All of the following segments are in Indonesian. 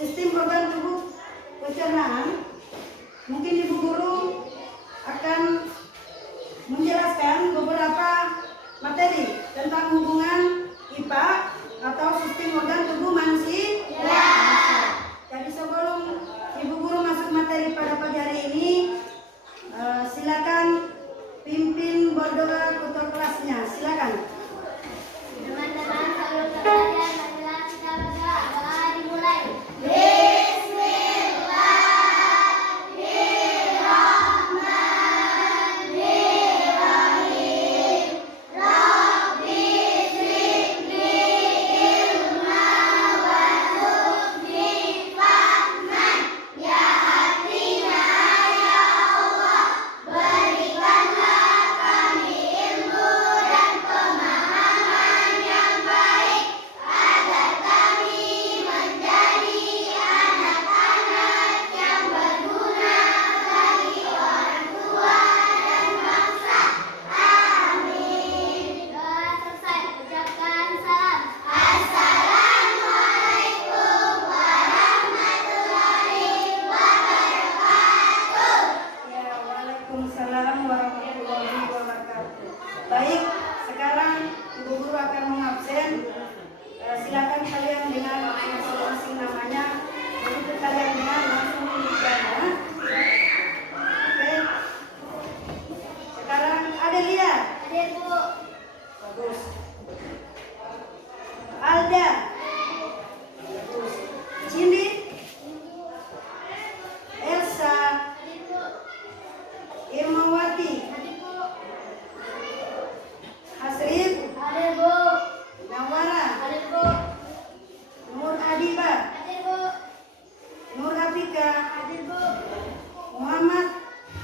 sistem organ tubuh pencernaan, mungkin Ibu Guru akan menjelaskan beberapa materi tentang hubungan IPA atau sistem organ tubuh manusia. Jadi sebelum Ibu Guru masuk materi pada pagi hari ini, silakan pimpin berdoa ketua kelasnya. Silakan. Teman-teman, sebelum belajar, marilah kita berdoa. Doa dimulai. Baik, sekarang Ibu Guru akan mengabsen. Silakan kalian dengan masing-masing namanya. Begitu kalian dengar langsung dijaga. Oke. Sekarang Adelia. Hadir, Bu. Bagus. Alda. Bagus. Cindy. Elsa. Hadir, Bu. Irmawati. Hadir, Bu. Hasrid. Hadir, Bu. Nawara. Hadir, Bu. Nur Adiba. Hadir, Bu. Nur Afika. Hadir, Bu. Muhammad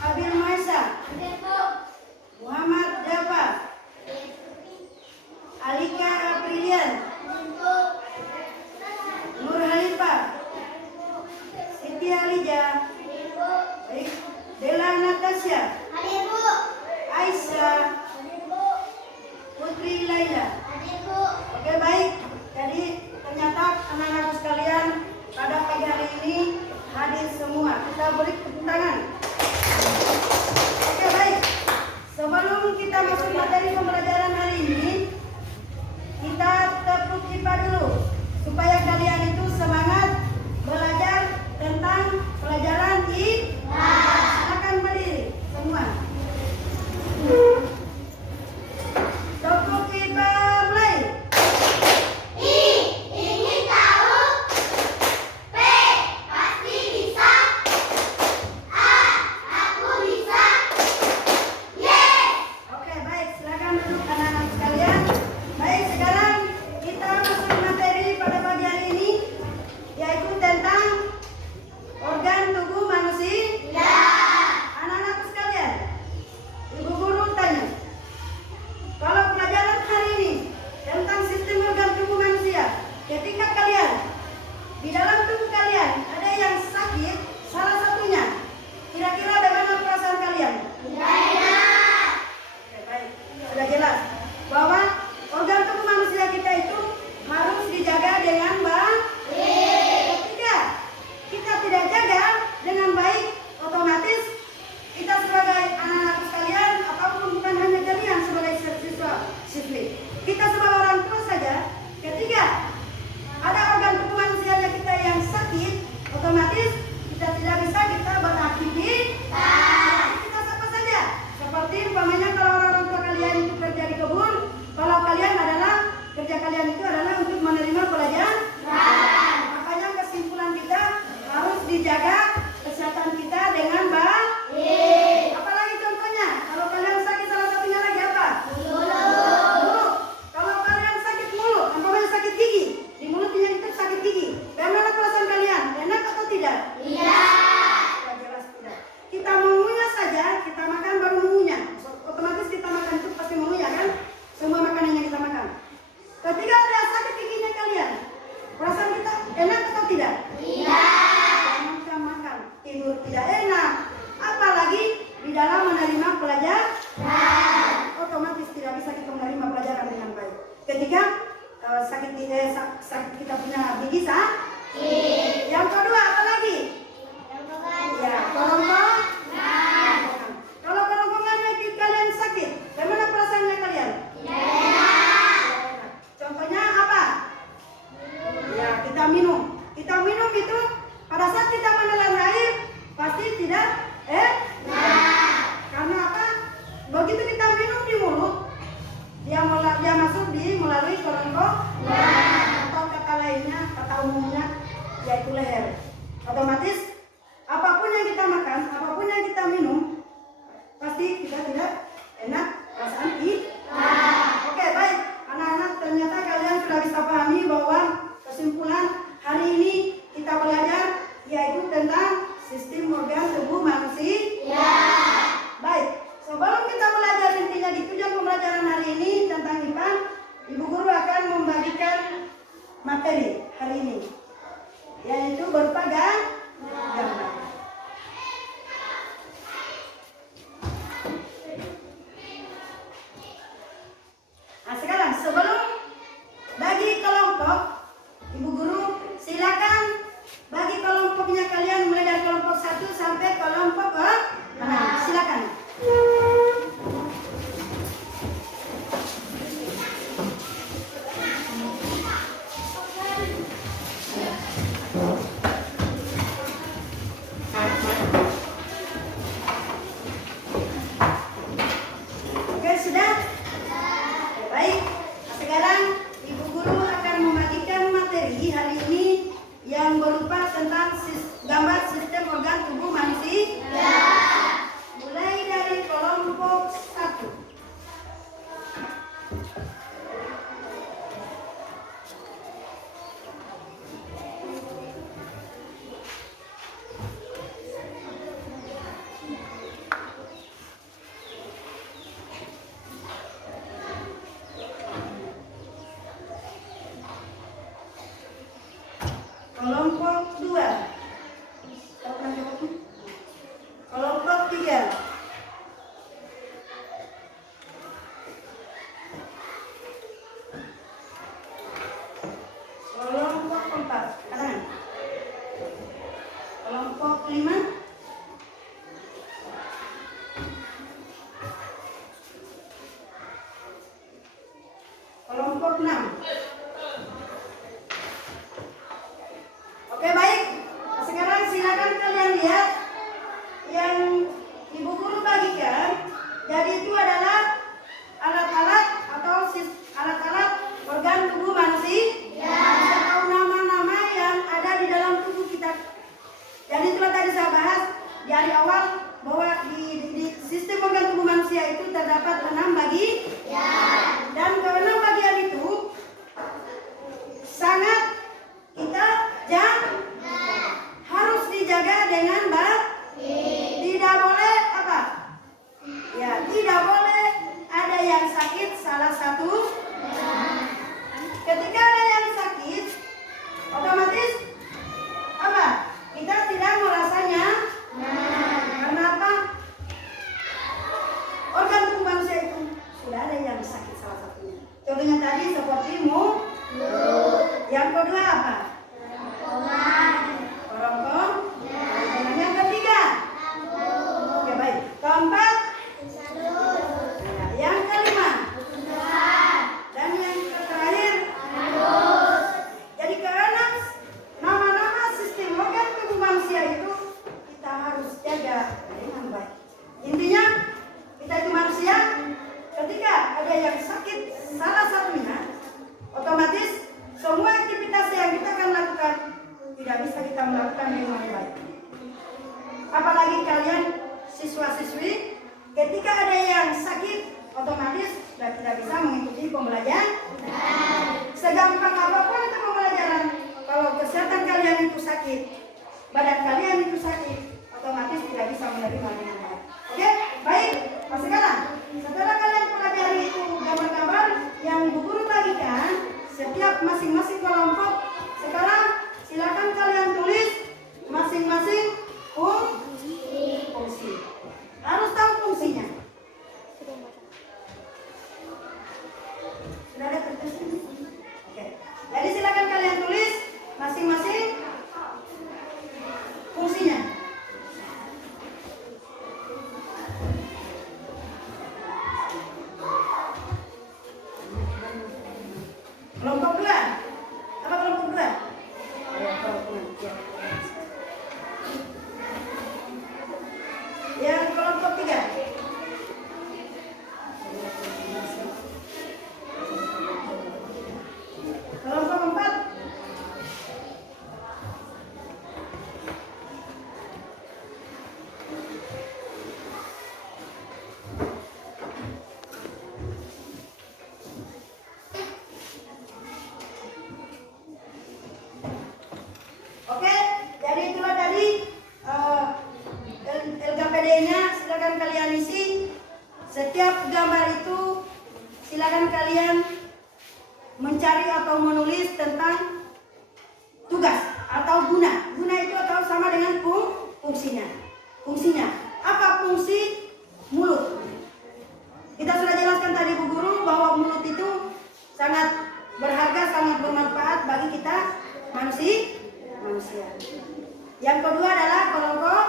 Abil Maisa. Hadir, Bu. Muhammad Dava. Alika Aprilian. Hadir, Bu. Nur Halifah. Siti Alija. Hadir, Bu. Baik. Dela Natasha. Hadir, Bu. Aisyah. Hadir, Bu. Putri Laila. Hadir, Bu. Oke, baik. Jadi ternyata anak-anak sekalian pada pagi hari ini hadir semua. Kita beri tepuk tangan. Oke, baik. Sebelum kita masuk materi pembelajaran hari ini, kita tepuk IPA dulu supaya kalian itu semangat belajar tentang pelajaran IPA. Silakan berdiri semua. Tepuk IPA mulai. Ingin tahu? P. Pasti bisa. A. Aku bisa. Yes. Oke, baik. Silakan duduk anak-anak sekalian. Baik, sekarang kita masuk materi pada pagi hari ini, yaitu tentang organ tubuh manusia. Anak-anak sekalian, Ibu Guru tanya, kalau pelajaran hari ini tentang sistem organ tubuh manusia, ketika kalian di dalam tubuh kalian ada yang sakit, salah satunya, kira-kira bagaimana perasaan kalian? Oke, baik. Sudah jelas bahwa organ tubuh manusia kita itu harus dijaga dengan baik. Ketika kita tidak jaga dengan baik, otomatis kita sebagai anak-anak sekalian, ataupun bukan hanya kalian sebagai siswa siswi, kita sebagai orang tua saja, ketika ada organ tubuh manusianya kita yang sakit, otomatis kita tidak bisa kita beraktivitas. Kita apa saja, seperti umpamanya kalau orang tua kalian itu kerja di kebun, kalau kalian adalah kerja kalian itu adalah untuk menerima pelajaran. Makanya kesimpulan kita harus dijaga kesehatan kita dengan baik. Apalagi contohnya, kalau kalian sakit salah satunya lagi apa? Mulut. Kalau kalian sakit mulut, umpamanya sakit gigi, di mulutnya itu sakit gigi, bagaimana perasaan kalian? Enak atau tidak? Sudah jelas tidak. Kita mengunyah saja, kita makan baru mengunyah. Otomatis kita makan itu pasti mengunyah kan? Semua makanan yang kita makan. Ketika ada sakit giginya kalian, perasaan kita enak atau tidak? Jangan makan. air. Otomatis apapun yang kita makan, apapun yang kita minum, pasti kita tidak enak perasaan kita. Oke, baik. Anak-anak, ternyata kalian sudah bisa pahami bahwa kesimpulan hari ini kita belajar yaitu tentang sistem organ tubuh manusia. Baik, sebelum kita belajar intinya di tujuan pembelajaran hari ini tentang IPA, Ibu Guru akan membagikan materi hari ini, yaitu berupa gambar. Nah, sekarang sebelum bagi kelompok, Ibu Guru silakan bagi kelompoknya kalian mulai dari kelompok 1 sampai kelompok 6. Silakan. Oke, sudah? Baik, sekarang Ibu Guru akan membagikan materi hari ini yang berupa tentang gambar sistem organ tubuh manusia. Mulai dari kelompok 1. Kelompok 2. Kelompok 3. Kelompok 4. Kanan. Kelompok 5. Kelompok 6. Oke, baik. Sekarang silakan kalian lihat yang Ibu Guru bagikan. Jadi itu adalah alat-alat atau alat-alat organ tubuh manusia. Atau nama-nama yang ada di dalam tubuh kita. Jadi itulah tadi saya bahas dari awal bahwa di sistem organ tubuh manusia itu terdapat 6 bagian. Dan ke-6 bagian itu sangat kita harus dijaga dengan baik. Tidak boleh apa? Ya, tidak boleh ada yang sakit salah satu. Ketika ada yang sakit, otomatis apa? Kita tidak merasanya. Karena apa? Organ tubuh manusia itu sudah ada yang sakit salah satunya. Contohnya tadi seperti yang kedua apa? Korongkong. Yang ketiga. Oke, baik. Keempat. Yang kelima. Dan yang terakhir. Jadi keenam, nama-nama sistem organ tubuh manusia itu kita harus jaga dengan baik. Intinya kita itu manusia. Ketika ada yang sakit salah satunya, otomatis semua aktivitas yang kita akan lakukan tidak bisa kita melakukan dengan baik. Apalagi kalian siswa-siswi, ketika ada yang sakit, otomatis sudah tidak bisa mengikuti pembelajaran. Segampang apapun itu pembelajaran, kalau kesehatan kalian itu sakit, badan kalian itu sakit, otomatis tidak bisa menerima dengan baik. Oke, baik. Nah, sekarang setelah kalian pelajari itu gambar-gambar yang Bu Guru bagikan, setiap masing-masing kelompok, sekarang silakan kalian tulis masing-masing fungsi. Harus tahu fungsinya. Sudah ada kertasnya? Oke. Jadi silakan kalian tulis masing-masing silakan kalian mencari atau menulis tentang tugas atau guna. Guna itu atau sama dengan fungsinya. Fungsinya. Apa fungsi mulut? Kita sudah jelaskan tadi Bu Guru bahwa mulut itu sangat berharga, sangat bermanfaat bagi kita manusia. Yang kedua adalah kerongkongan.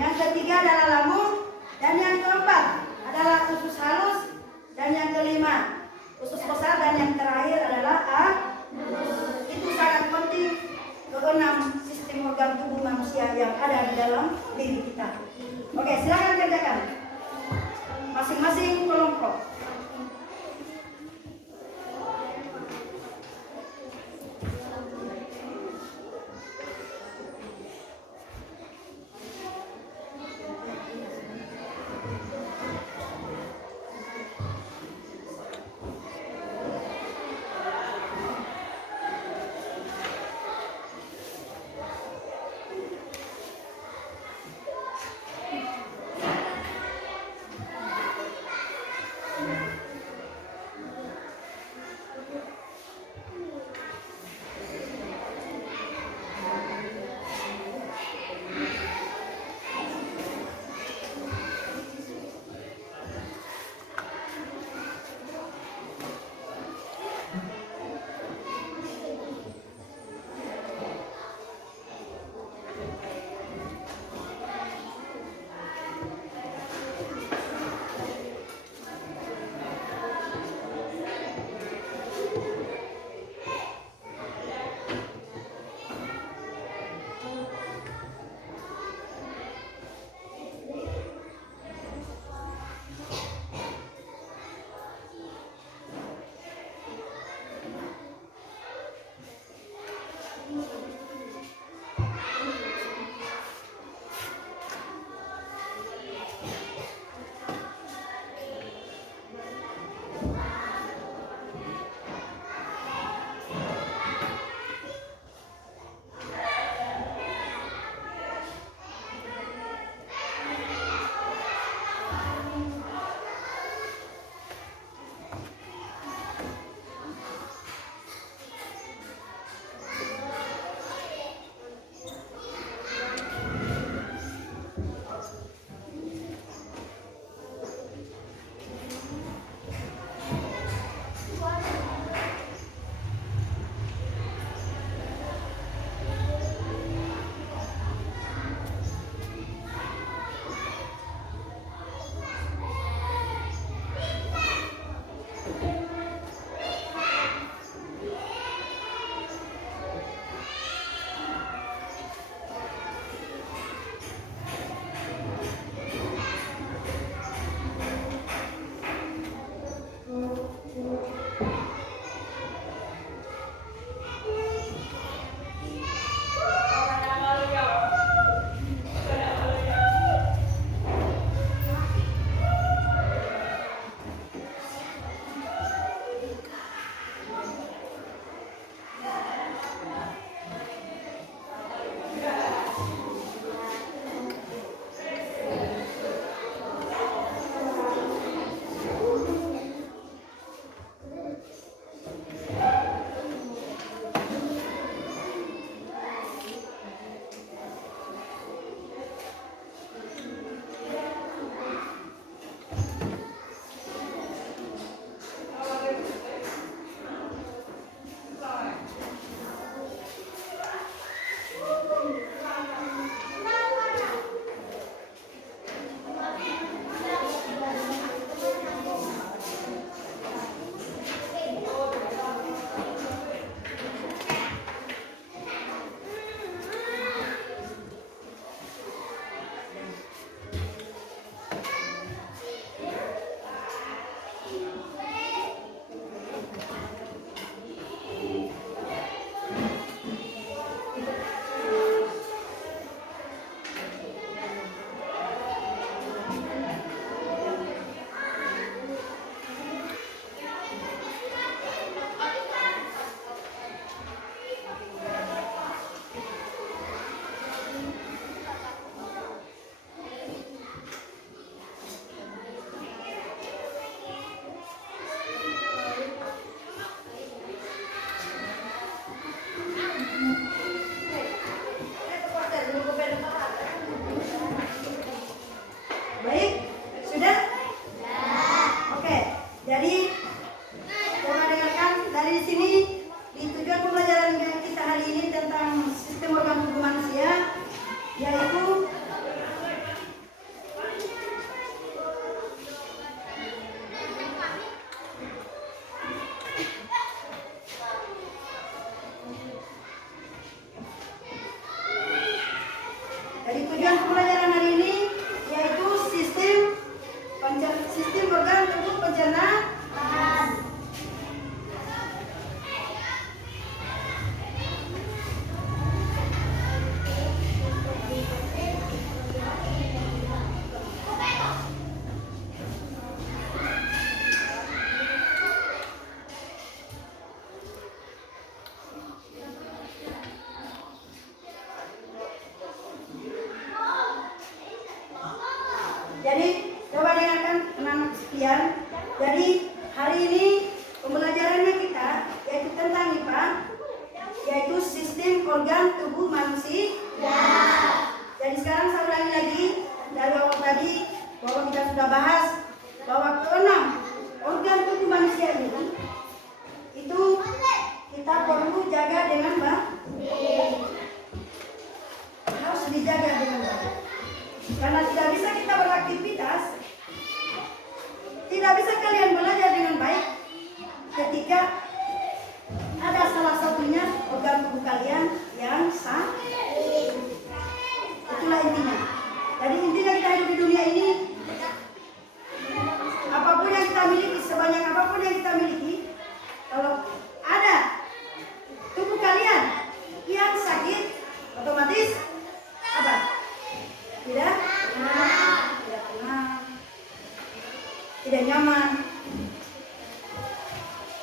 Yang ketiga adalah lambung. Dan yang keempat adalah usus halus. Dan yang kelima usus besar. Dan yang terakhir adalah itu sangat penting. Keenam sistem organ tubuh manusia yang ada di dalam diri kita. Oke, silakan kerjakan masing-masing kelompok. sekian. Jadi hari ini pembelajarannya kita yaitu tentang IPA, yaitu sistem organ tubuh manusia. Jadi sekarang saya ulangi lagi dari awal tadi bahwa kita sudah bahas bahwa keenam organ tubuh manusia ini itu kita perlu jaga dengan baik. Harus dijaga dengan baik. Karena tidak bisa kita beraktivitas, tidak bisa kalian belajar dengan baik ketika ada salah satunya organ tubuh kalian yang sakit. Itulah intinya. Jadi intinya kita hidup di dunia ini, apapun yang kita miliki, sebanyak apapun yang kita miliki, kalau ada tubuh kalian yang sakit, otomatis apa? Tidak tenang, tidak nyaman.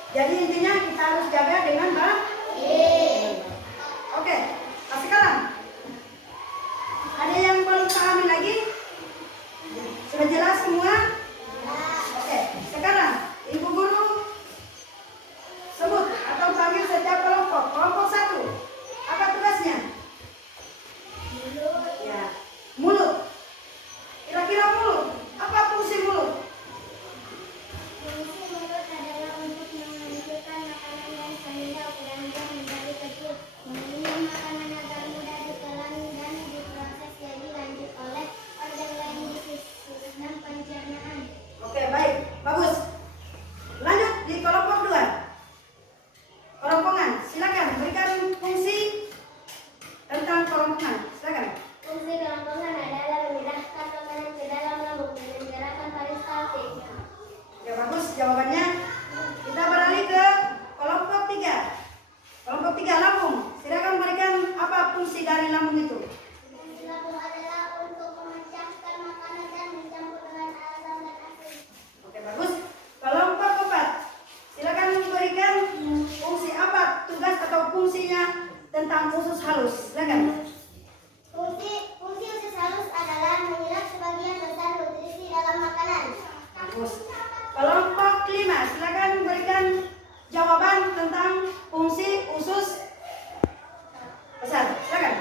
Jadi intinya kita harus jaga dengan baik. Oke, sekarang ada yang belum pahami lagi? Sudah jelas semua? Oke, sekarang Ibu Guru sebut atau panggil setiap kelompok. Kelompok 1, apa tugasnya? Ya, mulut. Kira-kira mulut, apa fungsi mulut? Fungsi mulut adalah untuk menghancurkan makanan dan sehingga ukurannya menjadi kecil, mengirim makanan agar mudah ditelan dan diproses jadi lanjut oleh organ lain di sistem pencernaan. Oke, baik, bagus. Lanjut di kelompok 2. Kerongkongan, silakan berikan fungsi tentang kerongkongan. Silakan. Fungsi kerongkongan adalah memindahkan makanan ke dalam lambung dengan gerakan peristaltik. Ya, bagus jawabannya. Kita beralih ke kelompok 3. Kelompok 3, lambung. Silakan berikan apa fungsi dari lambung itu? Fungsi lambung adalah untuk memecahkan makanan dan mencampur dengan asam dan asin. Oke, bagus. Kelompok 4. Silakan berikan fungsi apa, tugas atau fungsinya tentang usus halus. Silakan. Fungsi usus halus adalah menyerap sebagian besar nutrisi dalam makanan. Bagus. Kelompok 5. Silakan berikan jawaban tentang fungsi usus besar. Silakan.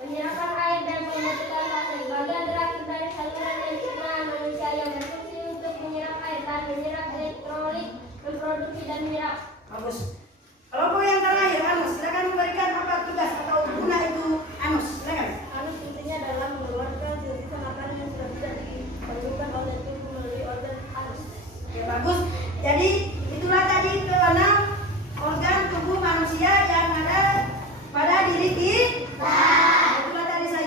Menyerapkan air dan menyatukan fase bagian terakhir dari saluran pencernaan manusia yang berfungsi untuk menyerap air dan menyerap elektrolit, memproduksi dan menyerap. Bagus. Kelompok yang terakhir, anus. Silakan memberikan apa tugas atau guna itu anus. Silakan. Anus intinya adalah mengeluarkan sisa makanan yang sudah tidak diperlukan oleh tubuh melalui organ anus. Ya, bagus. Jadi itulah tadi keenam organ tubuh manusia yang ada pada diri kita. Itulah tadi saya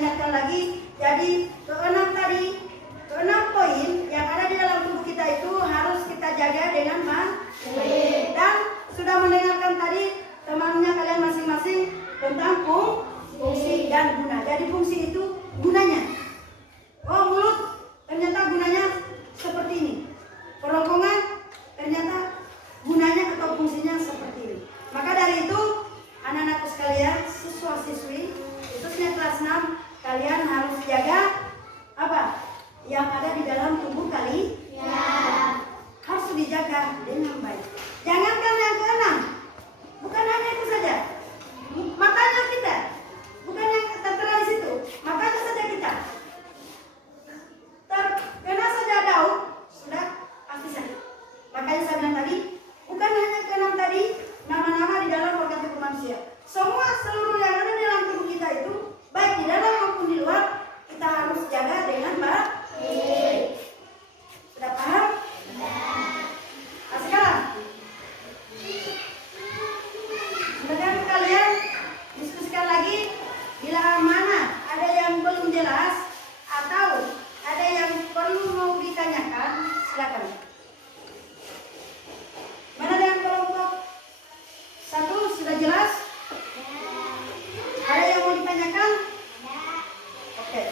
ingatkan lagi. Jadi keenam poin yang ada di dalam tubuh kita itu harus kita jaga dengan baik. Dan sudah mendengarkan tadi temannya kalian masing-masing tentang fungsi dan guna. Jadi fungsi itu gunanya. Oh, mulut ternyata gunanya seperti ini. Kerongkongan ternyata gunanya atau fungsinya seperti ini. Maka dari itu anak-anakku sekalian, siswa-siswi khususnya kelas 6, kalian harus jaga apa yang ada di dalam tubuh kalian. Harus dijaga dengan baik. Jangankan yang keenam, bukan hanya itu saja. Matanya kita, bukan yang tertera di situ. Matanya saja kita terkena saja daun, sudah pasti sakit. Makanya saya bilang tadi, bukan hanya keenam tadi, nama-nama di dalam organ tubuh manusia. Semua seluruh yang ada di dalam tubuh kita itu, baik di dalam maupun di luar, kita harus jaga dengan baik. Sudah paham? Nah, sekarang silakan kalian diskusikan lagi bila mana ada yang belum jelas atau ada yang perlu mau ditanyakan, silakan. Mana yang kelompok 1 sudah jelas? Ada yang mau ditanyakan? Oke.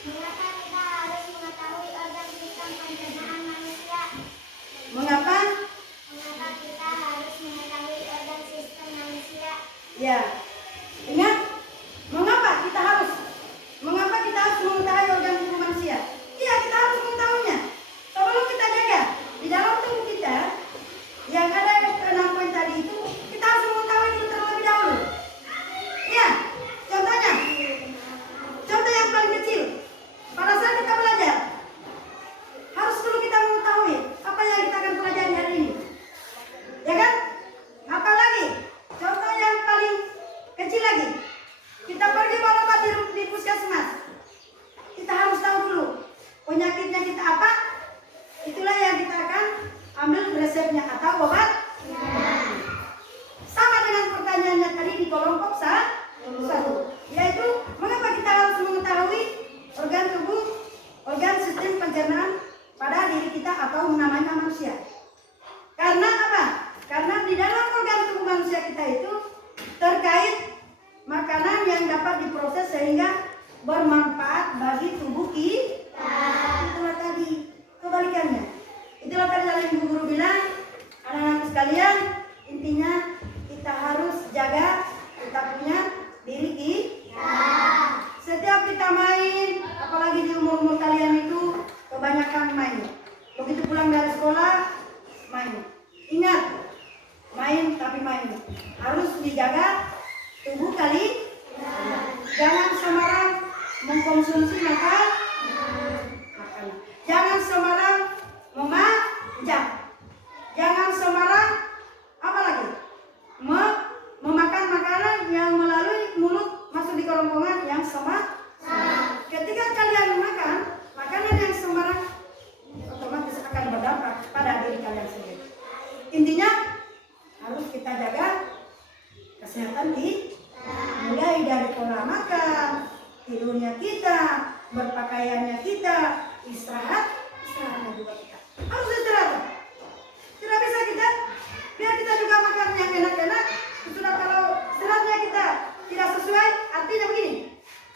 Mengapa kita harus mengetahui organ sistem pencernaan manusia? Mengapa? Mengapa kita harus mengetahui organ sistem manusia? Ya. Ingat, mengapa kita harus mengetahui organ tubuh manusia? Iya, kita mengkonsumsi makanan. Jangan sembarang memanjat. Jangan sembarang apa lagi? Memakan makanan yang melalui mulut masuk di kerongkongan yang sama. Ketika kalian makan makanan yang sembarang, otomatis akan berdampak pada diri kalian sendiri. Intinya harus kita jaga kesehatan mulai dari pola makan, tidurnya kita, berpakaiannya kita, istirahatnya juga kita. Harus istirahat. Tidak bisa kita, biar kita juga makan yang enak-enak. Sudah kalau istirahatnya kita tidak sesuai, artinya begini.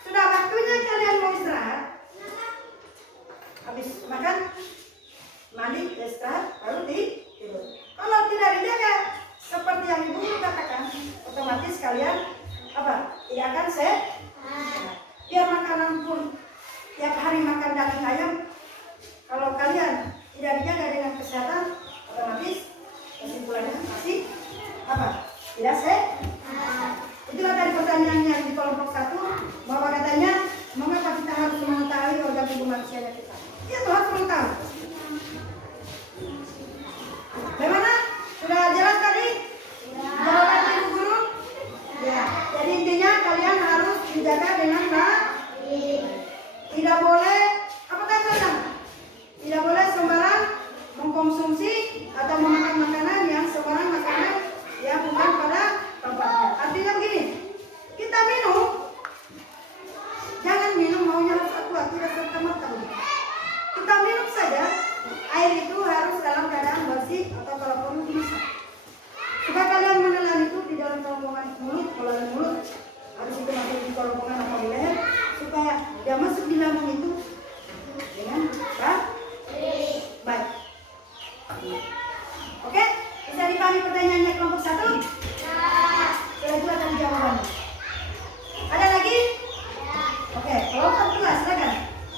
Sudah waktunya kalian mau istirahat. Habis makan, mandi, istirahat, baru tidur. Kalau tidak dijaga, seperti yang ibu katakan, otomatis kalian apa? Tidak akan sehat. Biar makanan pun tiap hari makan daging ayam, kalau kalian tidak dijaga dengan kesehatan, otomatis kesimpulannya pasti apa? Tidak sehat. Itulah tadi pertanyaannya di kelompok 1, bahwa katanya mengapa kita harus mengetahui organ tubuh manusianya kita. Ya Tuhan perlu tahu. Bagaimana? Sudah jelas tadi? Jawaban Ibu Guru? Ya. Jadi intinya kalian harus dijaga dengan baik. Tidak boleh apa kata? Tidak boleh sembarang mengkonsumsi atau memakan makanan yang sembarang makanan yang bukan pada tempatnya. Artinya begini, kita minum, jangan minum maunya harus aqua, tidak serta-merta. Kita minum saja, air itu harus dalam keadaan bersih atau kalau perlu dimasak. Supaya kalian menelan itu di dalam kerongkongan mulut, melalui mulut, harus itu masuk di kerongkongan atau di leher, supaya dia masuk di lambung itu dengan baik. Oke, bisa dipahami pertanyaannya kelompok 1? Sudah jelas tadi jawabannya. Ada lagi? Oke, kelompok 2 silakan.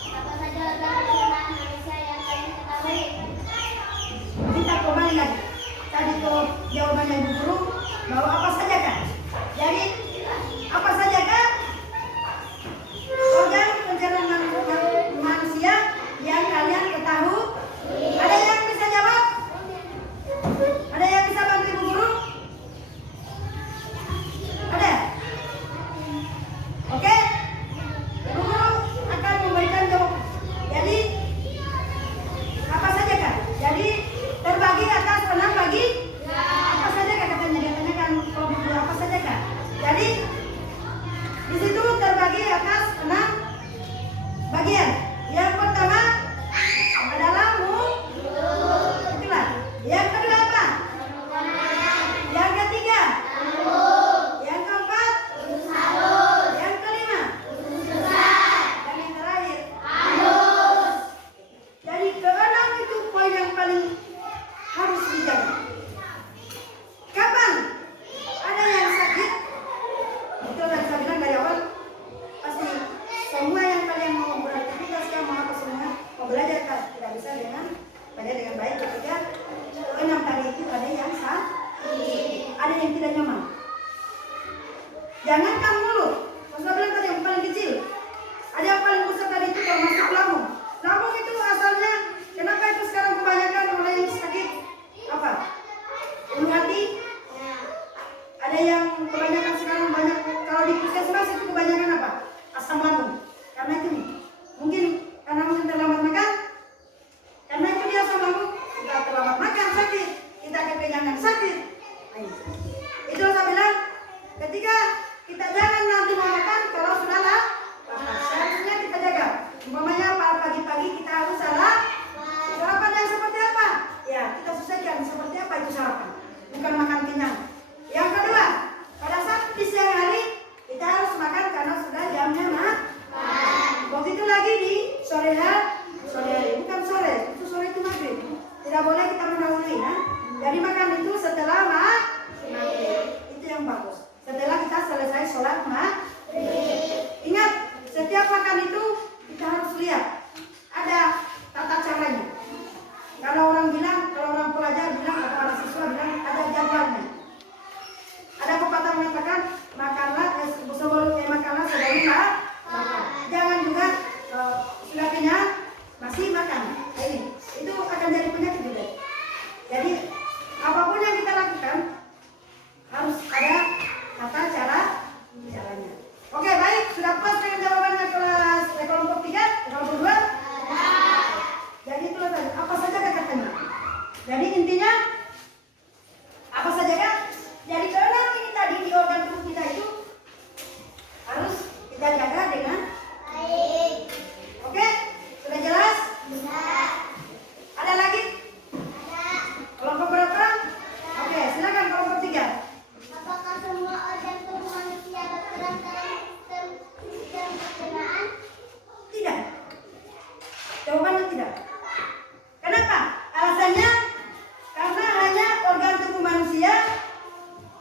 Apa saja organ pencernaan manusia yang kalian ketahui? Kita kembali lagi. Tadi ke jawabannya Ibu Guru bahwa apa saja kan? Jadi apa saja kan? Organ pencernaan manusia yang kalian ketahui. Ada yang bisa jawab? Ada yang bisa bantu Ibu Guru? Ada? Oke? Ibu Guru akan memberikan jawaban. Jadi apa saja kan? Jadi terbagi atas 6 bagi? Apa saja kan katanya? Katanya kan kalau Ibu Guru apa saja kan? Jadi di situ terbagi atas 6 bagian. Yang pertama adalah itulah. Yang kedua apa? Yang ketiga? Yang keempat? Yang kelima? Dan yang terakhir? Jadi keenam itu poin yang paling harus dijaga. Kapan ada yang sakit? Itu udah saya bilang dari awal. Pasti semua yang kalian mau beraktivitas, mau apa semua, mau belajar kan tidak bisa dengan baik ketika keenam tadi itu ada yang ada yang tidak nyaman. Jangankan mulut, saya bilang tadi yang paling kecil, ada yang paling besar tadi itu termasuk lambung. Lambung itu asalnya, kenapa itu sekarang kebanyakan orang yang sakit apa? Ulu hati. Ada yang kebanyakan sekarang banyak kalau di puskesmas itu kebanyakan apa? Asam lambung. Karena itu mungkin karena mungkin terlambat makan. Karena itu dia asam lambung. Kita terlambat makan sakit, kita kepegangan sakit. Itu saya bilang ketika kita jangan nanti mau makan kalau sudah lapar. Seharusnya kita jaga. Umpamanya apa apa caranya. Oke, baik, sudah puas dengan jawabannya kelas kelompok 3, kelompok 2? Jadi itulah tadi, apa saja katanya. Jadi intinya apa saja kan? Jadi keenam ini tadi di organ tubuh kita itu harus kita jaga dengan baik. Oke, sudah jelas? Ada lagi? Kelompok berapa? Oke, silakan kelompok 3. Apakah semua organ tubuh manusia berperan dalam sistem pencernaan? Tidak. Jawabannya tidak. Kenapa? Alasannya karena hanya organ tubuh manusia,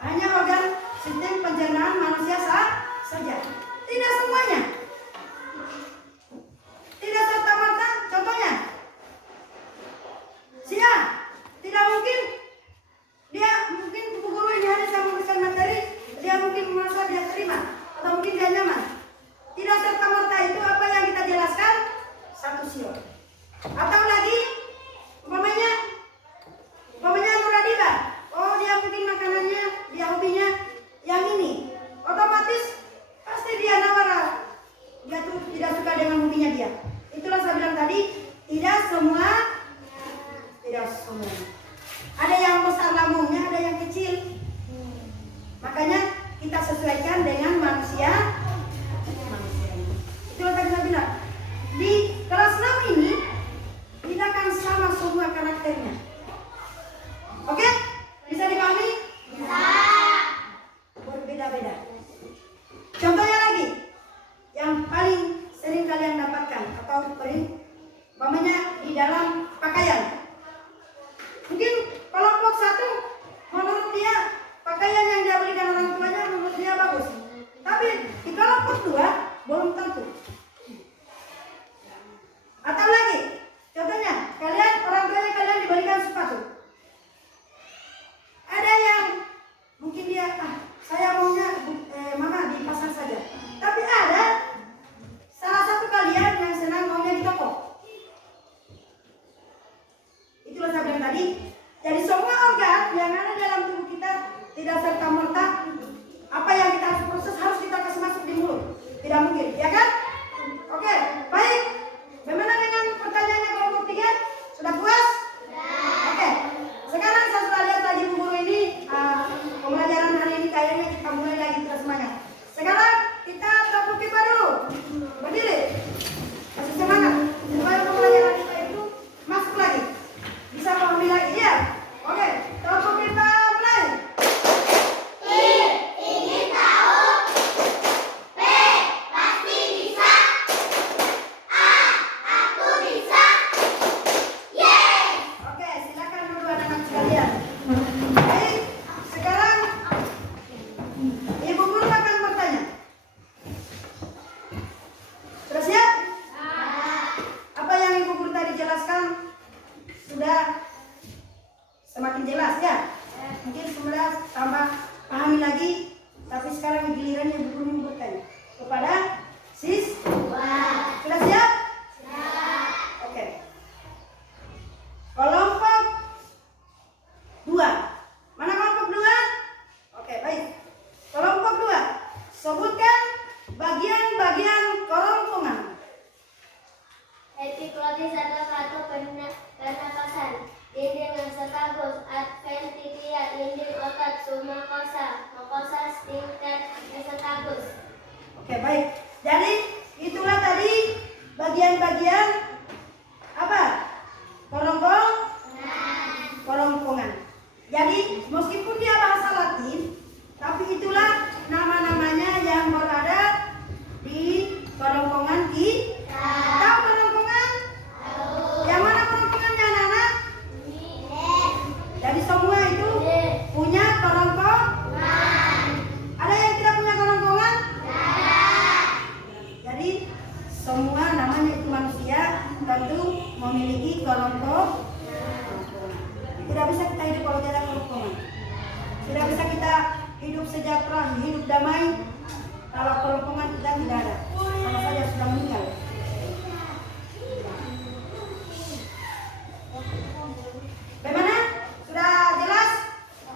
hanya organ sistem pencernaan manusia saja. Tidak semuanya. Tidak serta-merta. Contohnya, tidak mungkin dia mungkin buku guru ini hanya saya memberikan materi, dia mungkin merasa dia terima atau mungkin dia nyaman. Tidak serta-merta itu apa yang kita jelaskan satu siok. Atau lagi umpamanya Nuradiba, oh dia mungkin makanannya, dia hobinya yang ini, otomatis pasti dia nawara, dia tuh tidak suka dengan hobinya dia. Itulah saya bilang tadi, tidak semua. Ada yang besar lambungnya, ada yang kecil. Makanya kita sesuaikan dengan manusia. Itulah tadi saya bilang. Di kelas 6 ini tidak akan sama semua karakternya. Oke? Bisa dipahami? Bisa. Berbeda-beda. Contohnya lagi, yang paling sering kalian dapatkan atau paling umpamanya di dalam pakaian. Mungkin kelompok 1 menurut dia pakaian yang dia belikan orang tuanya menurut dia bagus. Tapi di kelompok 2 belum tentu. Atau lagi, contohnya orang tuanya kalian dibelikan sepatu. Ada yang mungkin dia saya maunya mama di pasar saja. Tapi ada salah satu kalian yang senang maunya di toko. Itulah saya bilang tadi. Jadi semua organ yang ada dalam tubuh kita tidak serta-merta apa yang kita harus proses harus kita kasih masuk di mulut. Tidak mungkin, ya kan? Oke, baik. Bagaimana dengan pertanyaannya kelompok 3? Sudah puas? Oke. Sekarang saya sudah lihat tadi Bu Guru ini pembelajaran hari ini kayaknya kita mulai lagi terus semangat. Sekarang kita tepuk pipa dulu. Berdiri. Kasih semangat supaya pembelajaran kita itu masuk lagi. Bisa pahami lagi ya? Oke, tepuk pipa mulai. Ingin tahu. B. Pasti bisa. A. Aku bisa. Yeay. Oke, silakan dulu anak-anak sekalian. Baik, sekarang Ibu Guru akan bertanya. Sudah siap? Apa yang Ibu Guru tadi jelaskan sudah semakin jelas ya? Mungkin sudah tambah pahami lagi. Tapi sekarang gilirannya Ibu Guru bertanya kepada siswa. Sudah siap? Oke. Kelompok 2. Mana kelompok 2? Oke, baik. Kelompok 2. Sebutkan bagian-bagian kerongkongan. Epiglotis adalah satu pernapasan. Dinding esophagus, adventitia, dinding otot, mucosa, sphincter, esophagus. Oke, baik. Jadi itulah tadi bagian-bagian apa? Kerongkongan. Jadi meskipun dia bahasa Latin, tapi itulah nama-namanya yang berada di kerongkongan kita. Tahu kerongkongan? Yang mana kerongkongannya anak-anak? Jadi semua itu punya kerongkongan. Ada yang tidak punya kerongkongan? Jadi semua namanya itu manusia tentu memiliki kerongkongan. Tidak bisa kita hidup kalau tidak ada kerongkongan. Tidak bisa kita hidup sejahtera, hidup damai kalau kerongkongan kita tidak ada. Sama saja sudah meninggal. Bagaimana? Sudah jelas?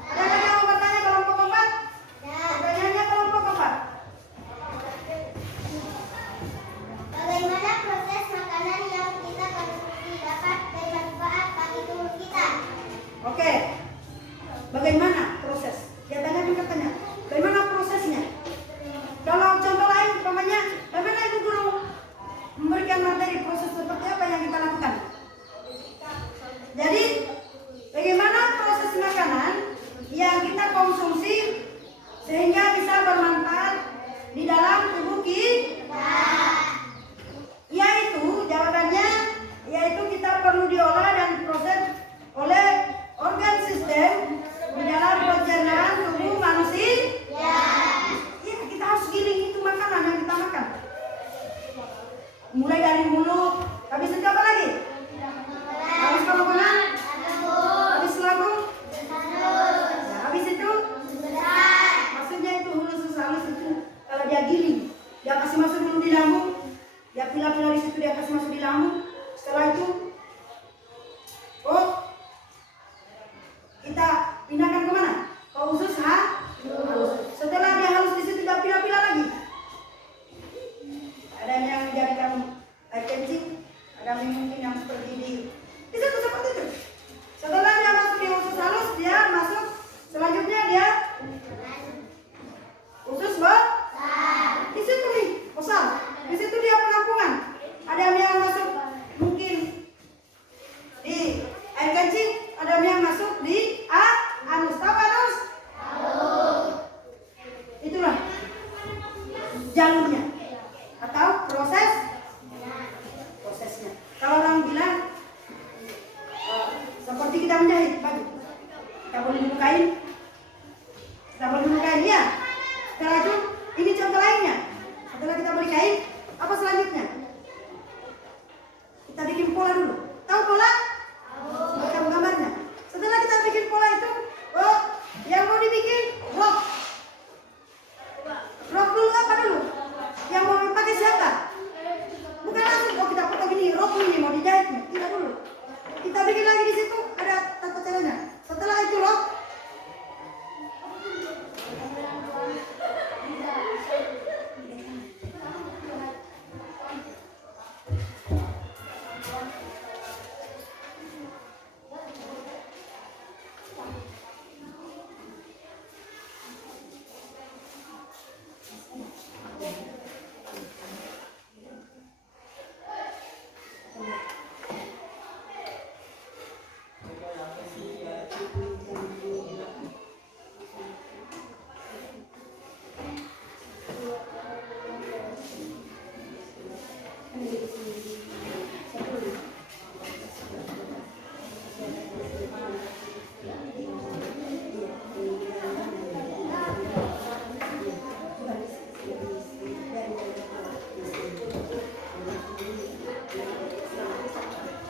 Ada lagi yang mau bertanya kelompok 4? Pertanyaannya mulai dari mulut. Habis itu apa lagi? Habis kerongkongan? Habis lambung? Ya, habis itu? Maksudnya itu hulus halus itu kalau dia giling, dia kasih masuk dulu di lambung, dia pilah-pilah di situ, dia kasih masuk di lambung. Setelah itu, oh, kita pindahkan kemana? Ke usus halus. Setelah dia halus di situ, dia pilah-pilah lagi. Ada yang dijadikan air kencing, ada yang mungkin yang seperti di situ seperti itu. Setelah dia masuk di usus halus, dia masuk. Selanjutnya dia usus besar. Di situ nih, besar. Di situ dia penampungan. Ada yang masuk mungkin di air kencing, ada yang masuk di anus. Tahu anus? Itulah jalurnya atau prosesnya. Kalau orang bilang seperti kita menjahit baju, kita boleh dulu kain, ya. Setelah itu ini contoh lainnya. Setelah kita beli kain, apa selanjutnya? Kita bikin pola dulu. Tahu pola? Macam gambarnya. Setelah kita bikin pola itu, oh, yang mau dibikin rok. Rok dulu apa dulu? Yang mau dipakai siapa? Bukan langsung kalau kita potong gini, rok ini mau dijahit nih. Tidak dulu. Kita bikin lagi di situ ada tata caranya. Setelah itu rok.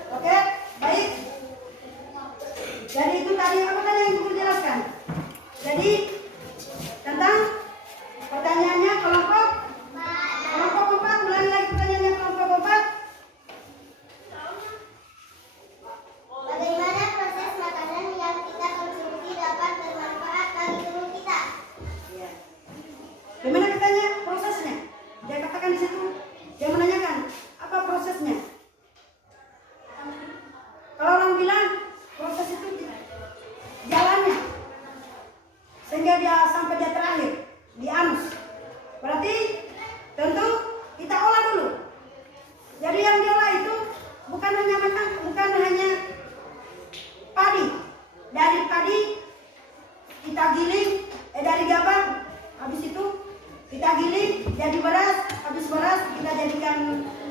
Oke, baik. Jadi itu tadi apa tadi yang Ibu jelaskan? Jadi tentang pertanyaannya kelompok 4. Ulangi lagi pertanyaannya kelompok 4. Bagaimana proses makanan yang kita konsumsi dapat bermanfaat bagi tubuh kita? Gimana katanya prosesnya? Dia katakan di situ, dia menanyakan apa prosesnya. Kalau orang bilang proses itu jalannya sehingga dia sampai dia terakhir di anus, berarti tentu kita olah dulu. Jadi yang diolah itu bukan hanya padi. Dari padi kita giling, dari gabah, habis itu kita giling jadi beras, habis beras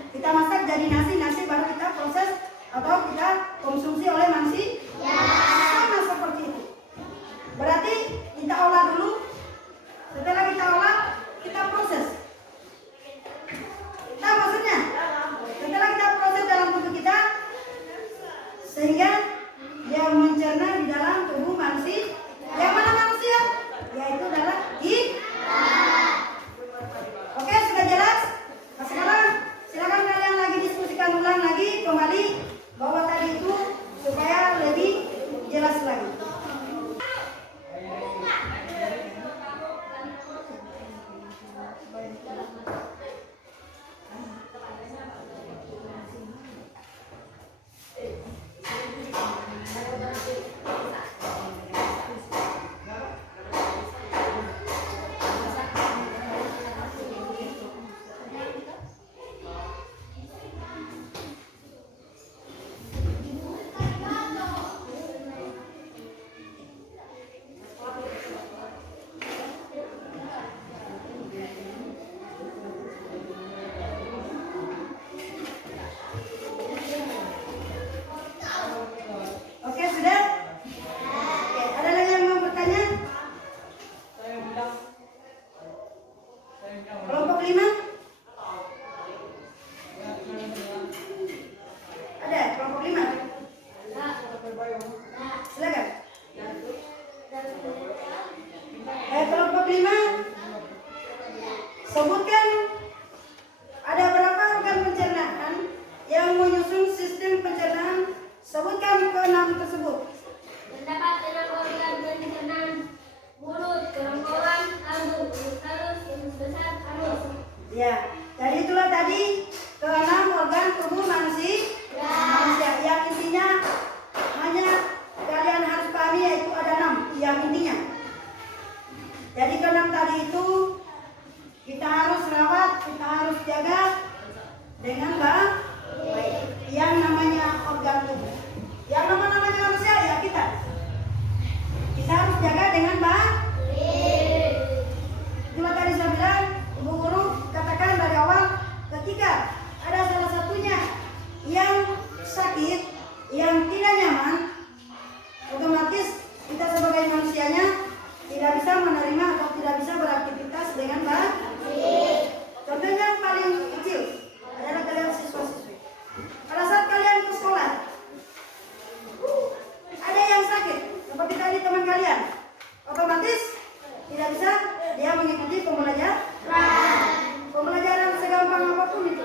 kita masak jadi nasi baru kita proses atau kita konsumsi oleh manusia. Sama seperti itu. Berarti kita olah dulu. Setelah kita olah, kita proses. Nah, maksudnya setelah kita proses dalam tubuh kita sehingga dia mencerna di dalam tubuh manusia. Yang mana manusia? Yaitu dalam kita. Oke, sudah jelas? Nah, sekarang silakan kalian lagi diskusikan ulang lagi kembali bahwa tadi itu supaya lebih jelas lagi. Oke, sudah? Oke, ada lagi yang mau bertanya? Kelompok 5? Sebutkan ada berapa organ pencernaan yang menyusun sistem pencernaan. Sebutkan keenam tersebut. Terdapat 6 organ pencernaan: mulut, kerongkongan, lambung, usus halus, usus besar, anus. Ya, jadi itulah tadi keenam organ tubuh manusia. Yang intinya hanya kalian harus pahami, yaitu ada 6 yang intinya. Jadi keenam tadi itu kita harus rawat, kita harus jaga dengan baik. Yang namanya organ tubuh, yang namanya manusia ya kita harus jaga dengan baik. Itulah tadi saya bilang, Ibu Guru katakan dari awal, ketika ada salah satunya yang sakit, yang tidak nyaman, otomatis kita sebagai manusianya tidak bisa menerima atau tidak bisa beraktivitas dengan baik. Contohnya yang paling kecil adalah kalian siswa-siswi. Pada saat kalian ke sekolah, ada yang sakit, seperti tadi teman kalian, otomatis tidak bisa dia mengikuti pembelajaran segampang apapun itu.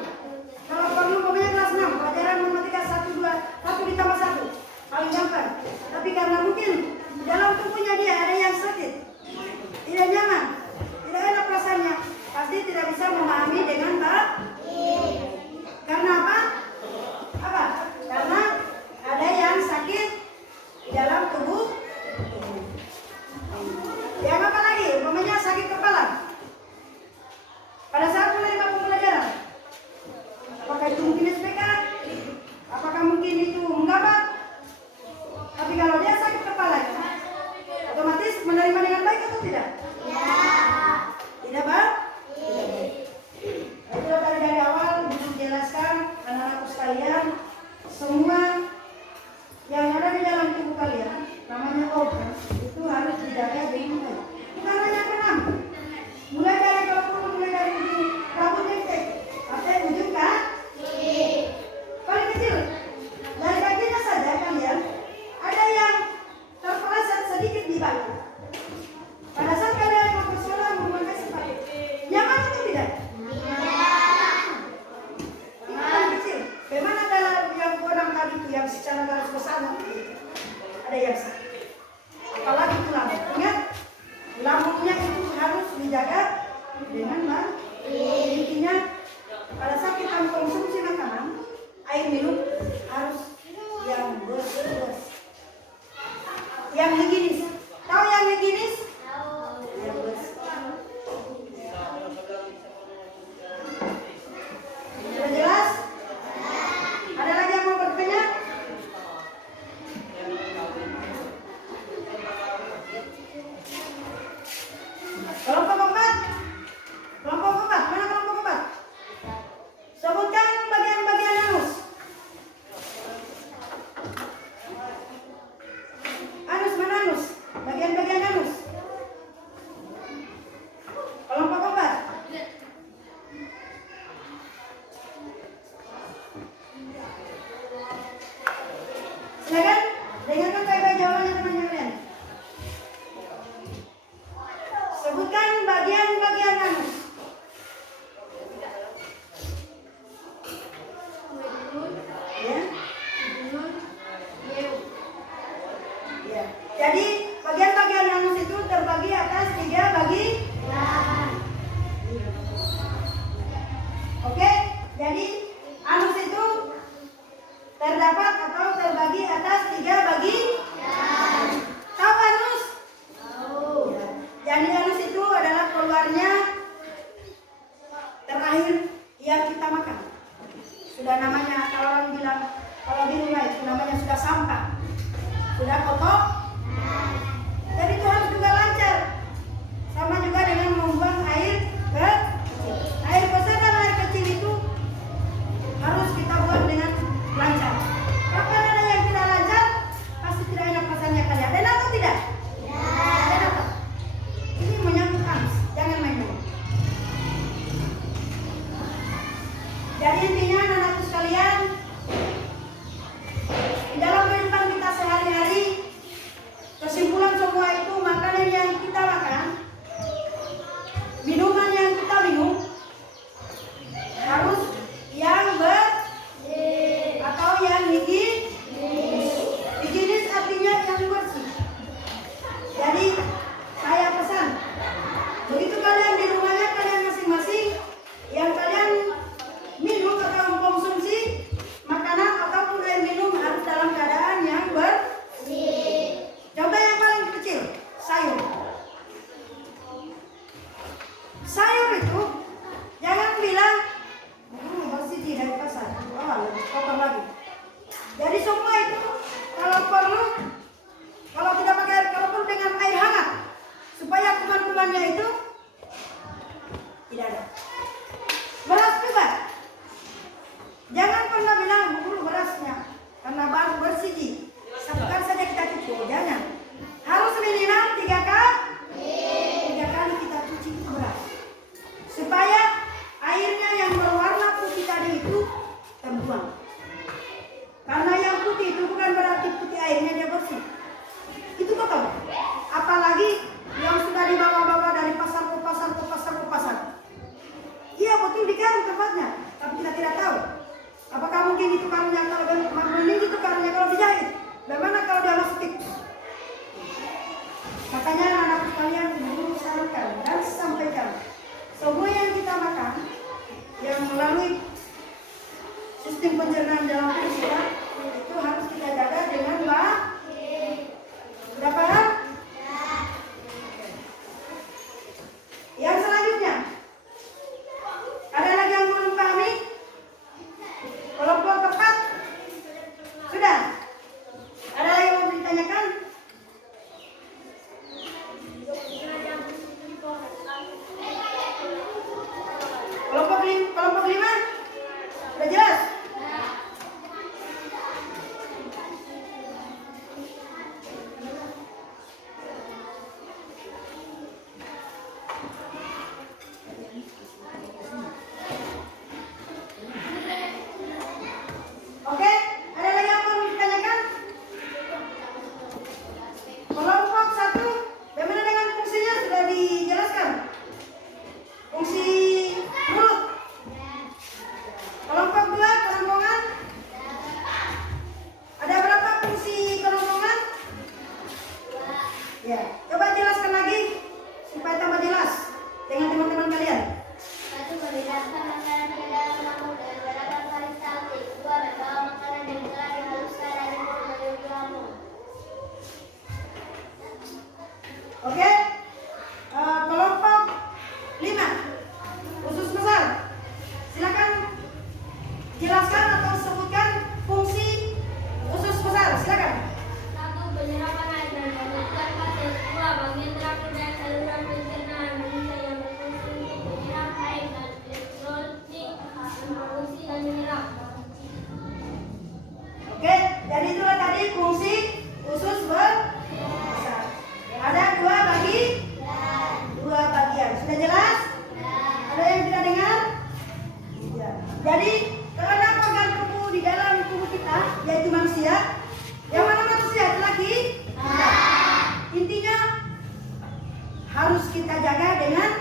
Kalau perlu pokoknya kelas 6, pelajaran matematika 1 ditambah 1, paling gampang. Tapi karena mungkin dalam tubuhnya dia ada yang sakit, tidak nyaman, tidak enak rasanya, pasti tidak bisa memahami dengan baik. Karena apa? Karena ada yang sakit di dalam tubuh. Yang apa lagi? Umpamanya sakit kepala. Pada saat menerima pembelajaran, apakah itu mungkin SPK? Apakah mungkin itu menggabat? Tapi kalau dia sakit kepala, otomatis menerima dengan baik atau tidak? Tidak, Pak? Itu dari awal menjelaskan anak-anakku sekalian, semua yang ada di dalam tubuh kalian, namanya organ, itu harus dijaga dengan baik. Bukan hanya keenam, mulai dari ujung rambut lecet sampai ujung kaki. Paling kecil, dari kakinya saja kalian ada yang terpeleset sedikit di bawah. Pada saat kalian mau ke sekolah memakai sepatu, nyaman atau tidak? Ini paling kecil. Bagaimana kalau yang kodam tadi itu yang secara garis besar ada yang sakit? Apalagi tulang. Ingat, lambungnya itu harus dijaga dengan baik. Intinya pada saat kita mengkonsumsi makanan, air minum harus yang bersih. Yang higienis. Tahu yang higienis? Yang bersih. Sudah jelas? Ada lagi yang mau bertanya? Kelompok 4. Kelompok 4. Mana kelompok 4? Sebutkan bagian-bagian anus. Anus, mana anus? Bagian-bagian anus. Kelompok 4. Silakan dengarkan baik-baik jawabannya teman-teman kalian. Sebutkan bagian-bagian anus. Ya. Ya. Jadi bagian-bagian anus itu terbagi atas 3 bagian. Oke, jadi anus itu terdapat atau terbagi atas 3 bagian. Tahu anus? Tahu. Ya. Jadi anus itu adalah keluarnya terakhir yang kita makan. Sudah namanya, kalau orang bilang, kalau di rumah itu namanya sudah sampah, sudah kotor. Jadi itu harus juga lancar. Sama juga dengan membuang air kecil. Air besar dan air kecil itu harus kita buang dengan lancar. Kapan ada yang tidak lancar, pasti tidak enak rasanya kalian. Dan atau tidak? Enak. Ini menyangkut anus, jangan main-main. Jadi intinya anak-anakku sekalian, di dalam kehidupan kita sehari-hari, kesimpulan semua itu makanan yang kita makan, minuman yang kita minum, betul di karung tempatnya, tapi kita tidak tahu. Apakah mungkin itu karungnya kalau mending itu karungnya kalau dijahit? Bagaimana kalau dia masuk tikus? Makanya anak sekalian guru sarankan dan sampaikan semua yang kita makan yang melalui sistem pencernaan dalam tubuh kita itu harus kita jaga dengan baik. Sudah paham? Yang selanjutnya, ada lagi yang belum pahami? Kelompok keempat sudah. Ada lagi yang mau ditanyakan? Kelompok lima sudah jelas? Oke, ada lagi yang mau ditanyakan? Kelompok satu, bagaimana dengan fungsinya sudah dijelaskan? Fungsi mulut. Kelompok dua, kerongkongan. Ada berapa fungsi kerongkongan? Ya, coba jelaskan lagi supaya tambah jelas dengan teman-teman kalian. Satu, memindahkan makanan ke dalam lambung dengan beragam peristaltik. Dua, membawa makanan yang telah dihaluskan dari mulut menuju lambung. Oke, kelompok 5, usus besar. Silakan jelaskan atau sebutkan fungsi usus besar. Silakan. Satu, penyerapan air dan pembentukan pases. Dua, bagian terakhir dari saluran pencernaan manusia yang berfungsi untuk menyerap air dan elektrolit yang berfungsi dan menyerap. Oke, jadi itulah tadi fungsi usus besar. Ada dua bagian. Sudah jelas? Ada yang tidak dengar? Ya. Jadi karena organ tubuh di dalam tubuh kita yaitu manusia, yang mana manusia laki? Intinya harus kita jaga dengan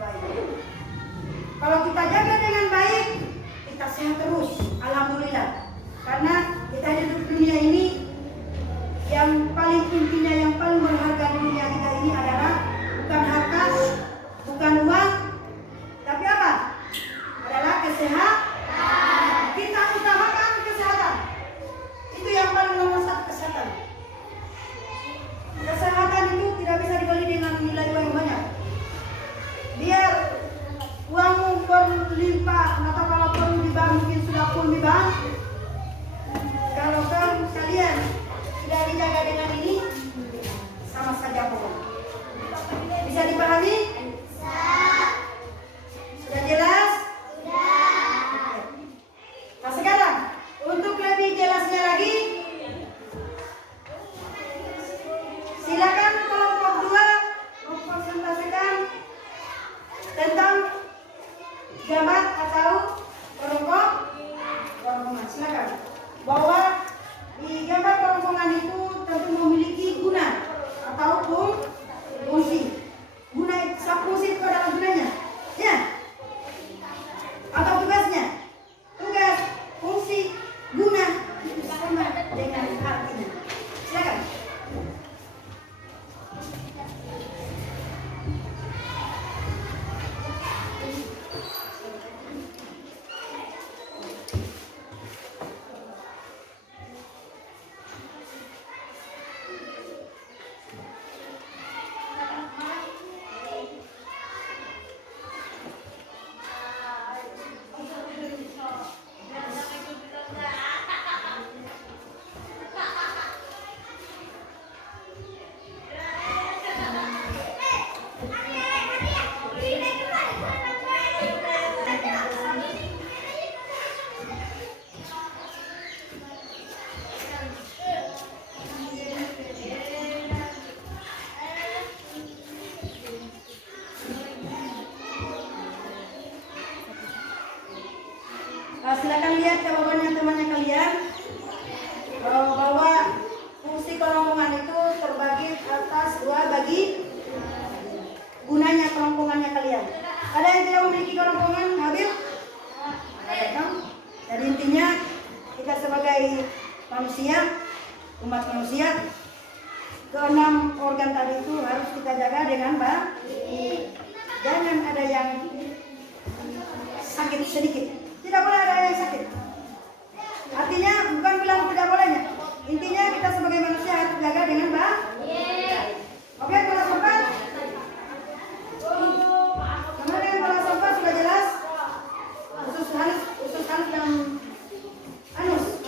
baik. Kalau kita jaga dengan baik, kita sehat terus. Alhamdulillah. Karena kita hidup di dunia ini, yang paling intinya, yang paling berharga di dunia kita ini adalah bukan harta, bukan uang, tapi apa? Adalah kesehatan. Kita utamakan kesehatan. Itu yang paling nomor satu, kesehatan. Kesehatan itu tidak bisa dibeli dengan nilai uang yang banyak. Biar uangmu berlimpah atau kalau perlu di bank mungkin sudah pun di bank. Kalau kalian tidak dijaga dengan ini, sama saja bohong. Bisa dipahami? Sudah jelas? Nah sekarang untuk lebih jelasnya lagi, silakan kelompok 2 mempresentasikan tentang gambar atau kerongkongan. Silakan. Bahwa di gambar kerongkongan itu tentu memiliki guna ataupun fungsi. Guna fungsi itu adalah gunanya, ya? Atau tugasnya? Tugas, fungsi, guna itu sama dengan artinya. Silakan. Silakan lihat jawabannya temannya kalian, bahwa fungsi kerongkongan itu terbagi atas 2 bagi gunanya kerongkongannya kalian. Ada yang tidak ada yang sakit sedikit. Tidak boleh ada yang sakit. Artinya bukan bilang tidak bolehnya. Intinya kita sebagai manusia harus jaga dengan baik. Oke, kelas 4. Kemudian kelas 4 sudah jelas. Usus halus yang anus.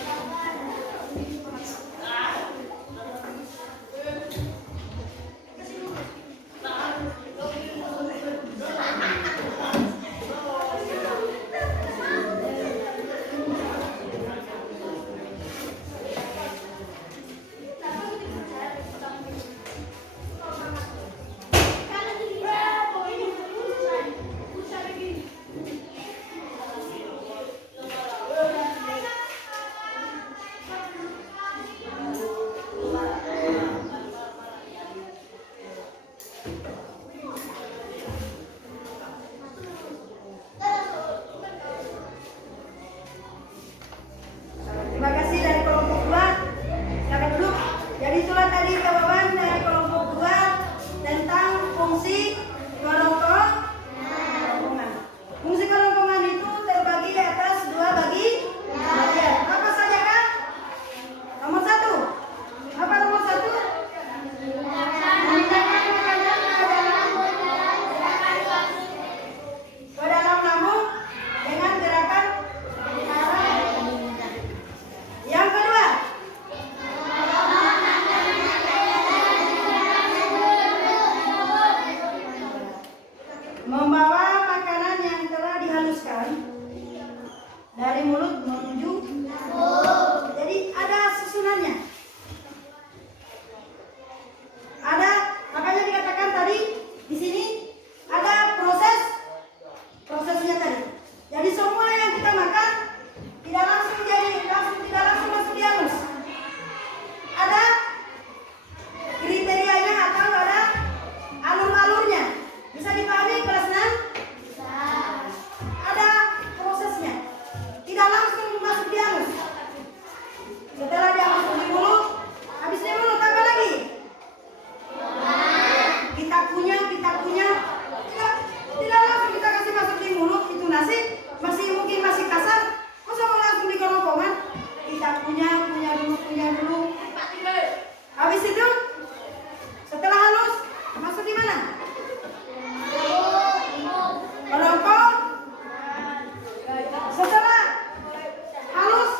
Terima kasih dari kelompok 2. Silakan duduk. Jadi itulah tadi jawaban dari kelompok 2 tentang fungsi kerongkongan. Fungsi kerongkongan itu terbagi atas 2 bagian. Apa saja kan? Nomor 1. Apa nomor 1? Ke dalam lambung dengan gerakan yang kedua. Membawa makanan yang telah dihaluskan dari mulut menuju lambung. Jadi ada susunannya. Ada, makanya dikatakan tadi di sini ada prosesnya tadi. Jadi semua yang kita makan tidak langsung masuk di anus. Ada kriterianya atau ada alur-alurnya. Bisa dipahami kelas 6? Ada prosesnya. Tidak langsung masuk di anus. Setelah dia masuk di mulut, habis di mulut apa lagi? Kita punya. Tidak langsung kita kasih masuk di mulut itu nasi. Mungkin masih kasar. Masa mau langsung di kerongkongan? Kita punya dulu. Habis itu setelah halus masuk di mana? Kerongkong. Setelah halus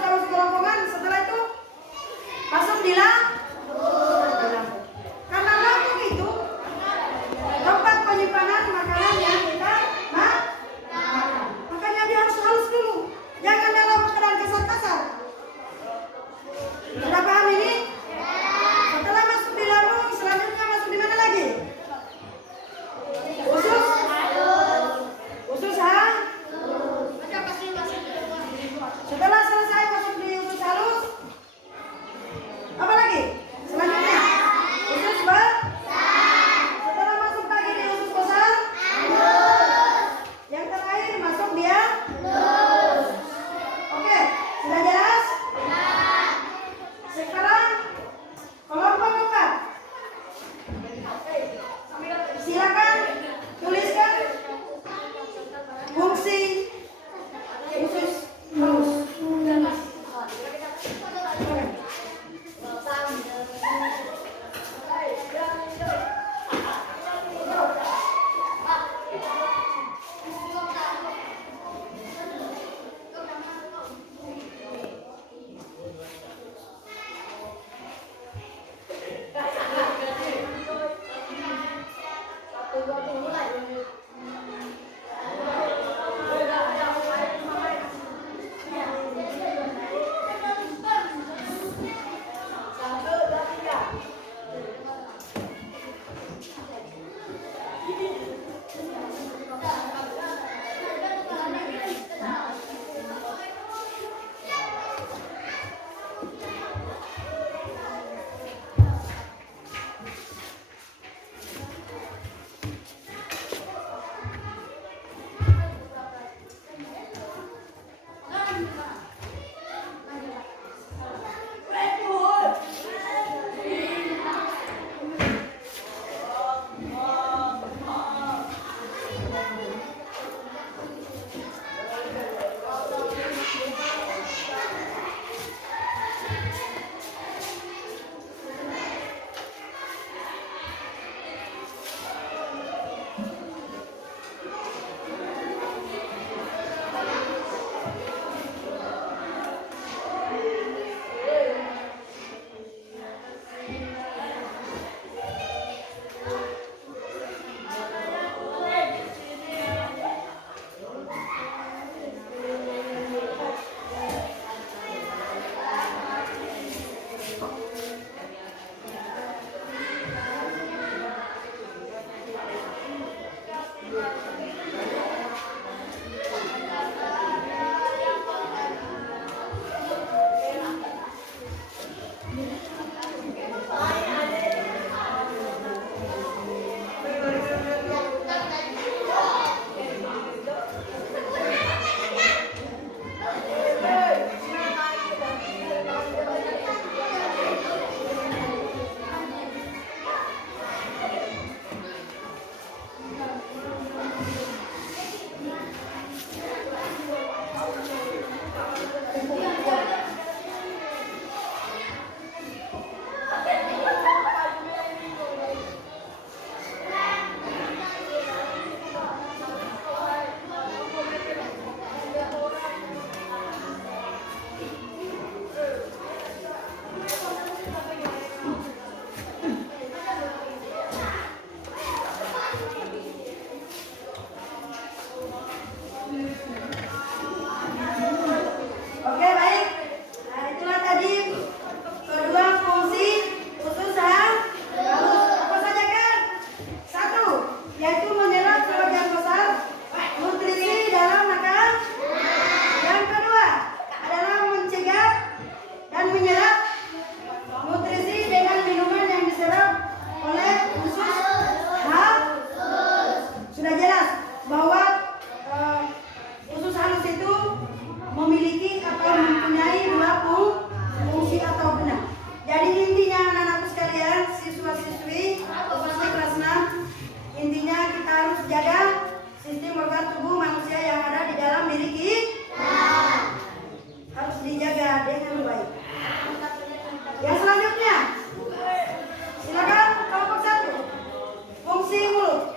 masuk kerongkongan. Setelah itu masuk di lambung. Karena lambung itu tempat penyimpanan makanan yang kita makan. Makanya dia harus halus dulu. Jangan dalam keadaan kasar-kasar. Sudah paham ini? Setelah masuk di lambung, selanjutnya masuk di mana lagi? Usus halus. Setelah selesai masuk di usus halus, apa lagi? Selanjutnya usus besar. Setelah masuk lagi di usus besar, yang terakhir masuk dia. Oke, sudah jelas? Sekarang kelompok 4. Silakan tuliskan fungsi usus halus. Oke, baik. Nah, itulah tadi kedua fungsi usus halus. Apa saja kan? Satu, yaitu menyerap sebagian besar nutrisi dalam makanan. Yang kedua adalah mencegah dan menyerap nutrisi dengan minuman yang diserap oleh usus halus. Sudah jelas bahwa usus halus itu memiliki atau mempunyai dua fungsi atau guna. Jadi intinya anak-anakku sekalian, siswa-siswi khususnya kelas 6, intinya kita harus jaga sistem organ tubuh manusia yang ada di dalam diri kita. Harus dijaga dengan baik. Yang selanjutnya, silakan kelompok 1. Fungsi mulut.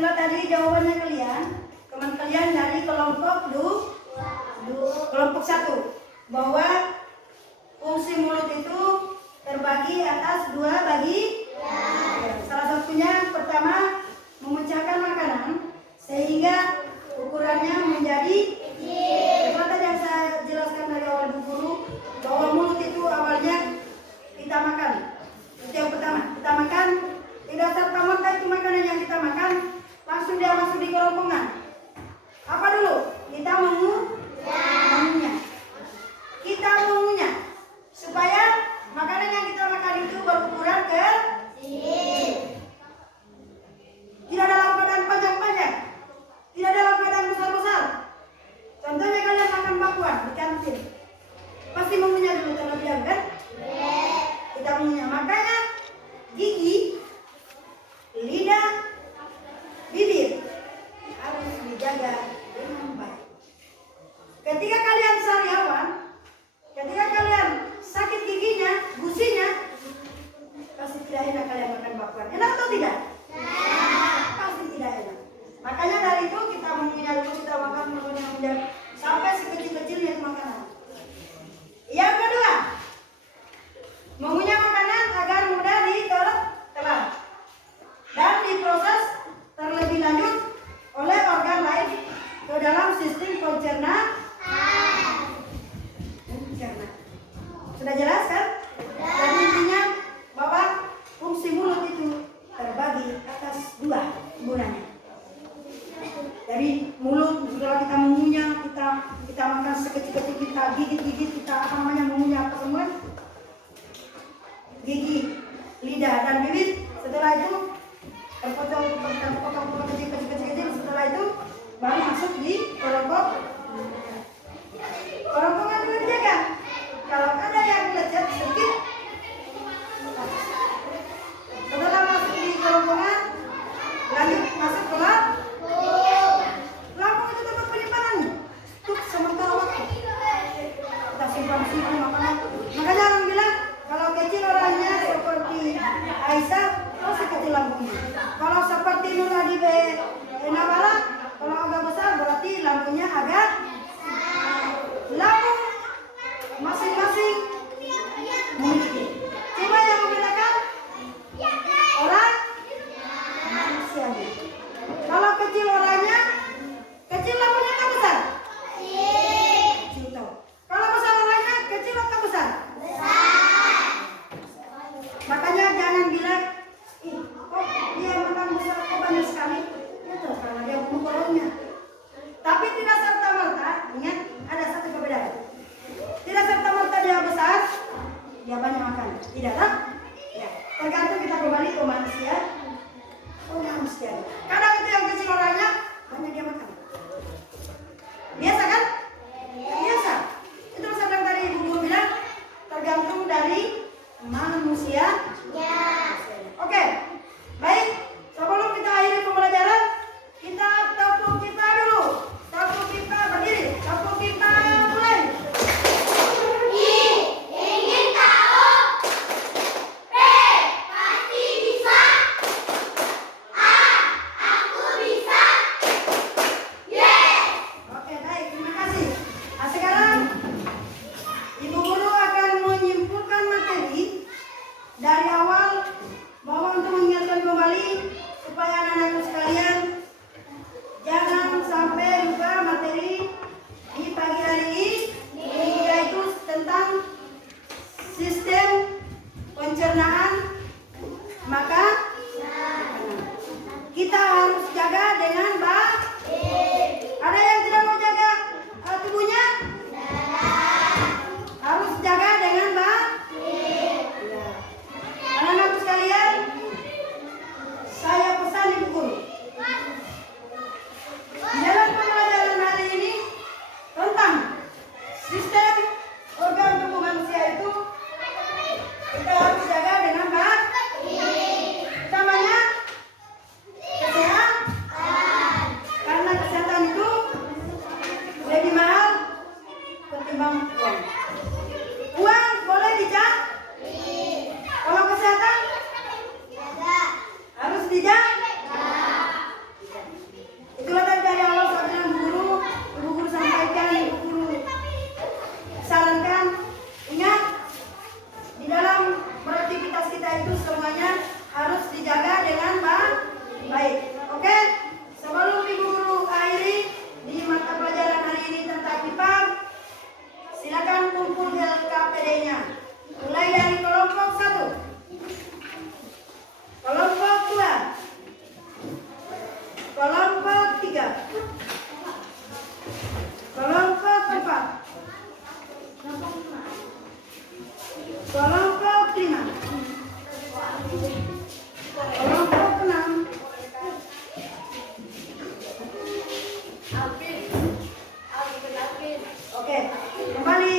Itulah tadi jawabannya kalian. Teman kalian dari kelompok kelompok 1 bahwa fungsi mulut itu terbagi atas 2 bagian. Salah satunya pertama memecahkan makanan sehingga ukurannya menjadi kecil. Tadi yang saya jelaskan dari awal Bu Guru bahwa mulut itu awalnya kita makan. Itu yang pertama, kita makan. Tidak serta-merta itu makanan yang kita makan langsung dia masuk di kerongkongan. Apa dulu? Kita mengunyah. Kita mengunyah supaya makanan yang kita makan itu berukuran kecil. Tidak dalam keadaan panjang-panjang, tidak dalam keadaan besar-besar. Contohnya kalian makan bakwan di kantin, pasti mengunyah dulu terlebih dahulu kan? Kita mengunyah. Makanya gigi, lidah, bibir harus dijaga dengan baik. Ketika kalian sariawan, ketika kalian sakit giginya, gusinya, pasti tidak enak kalian makan bakwan. Enak atau tidak? Pasti tidak enak. Makanya dari itu kita mengunyah dulu, kita makan mengunyah sampai sekecil-kecilnya itu makanan. Yang kedua, mengunyah makanan agar mudah ditelan dan diproses terlebih lanjut oleh organ lain ke dalam sistem pencernaan. Sudah jelas kan? Jadi intinya bahwa fungsi mulut itu terbagi atas 2 gunanya. Dari mulut setelah kita mengunyah, kita makan sekecil-kecil, kita gigit-gigit, kita mengunyah apa semua. Gigi, lidah dan bibir. Setelah itu terpotong kecil-kecil. Setelah itu baru masuk di kerongkongan. Kerongkongan juga dijaga. Kalau ada yang lecet sedikit, setelah masuk di kerongkongan, lanjut masuk ke lambung itu tempat penyimpanannya. Untuk sementara waktu kita simpan makanan. Makanya orang bilang kalau kecil orangnya seperti Aisyah, masih kecil lambungnya. Kalau seperti Nuradi Nabala, kalau agak besar berarti lambungnya agak lambung masing-masing memiliki. Coba yang membedakan orang manusia. Kalau kecil orangnya, kecil lambungnya atau besar? Kecil. Kalau besar orangnya, kecil atau besar? Makanya jangan bilang, kok dia makan besar, kok banyak sekali. Itu karena dia bunuh kolonnya. Tapi tidak serta-merta, ingat ada satu perbedaan. Tidak serta-merta dia besar, dia banyak makan. Tidak tak? Ya. Tergantung kita kembali ke manusia. Manusia. Kadang itu yang kecil orangnya, banyak dia makan. Biasa kan? Biasa. Itu misalkan tadi Ibu Guru bilang, tergantung dari manusia. Oke, baik. Sebelum kita akhiri pembelajaran, kita tepuk kita dulu. Tepuk kita berdiri. Tepuk kita mulai. Ingin tahu? B. Pasti bisa. A. Aku bisa. Yes. Oke, baik. Terima kasih. Nah, sekarang Ibu Guru akan menyimpulkan materi dari awal bahwa untuk mengingatkan kembali supaya anak-anakku sekalian jangan sampai lupa materi di pagi hari ini, yaitu tentang sistem pencernaan makanan. Kita harus jaga dengan baik. Ada yang tidak mau jaga tubuhnya? Harus jaga dengan baik. Ya. Anak-anakku sekalian, saya pesan Ibu Guru, dalam pembelajaran hari ini tentang sistem organ tubuh manusia itu kita harus jaga dengan baik. Utamanya kesehatan, karena kesehatan itu lebih mahal ketimbang uang. Uang boleh dicari, kalau kesehatan harus dijaga. Oke, kembali.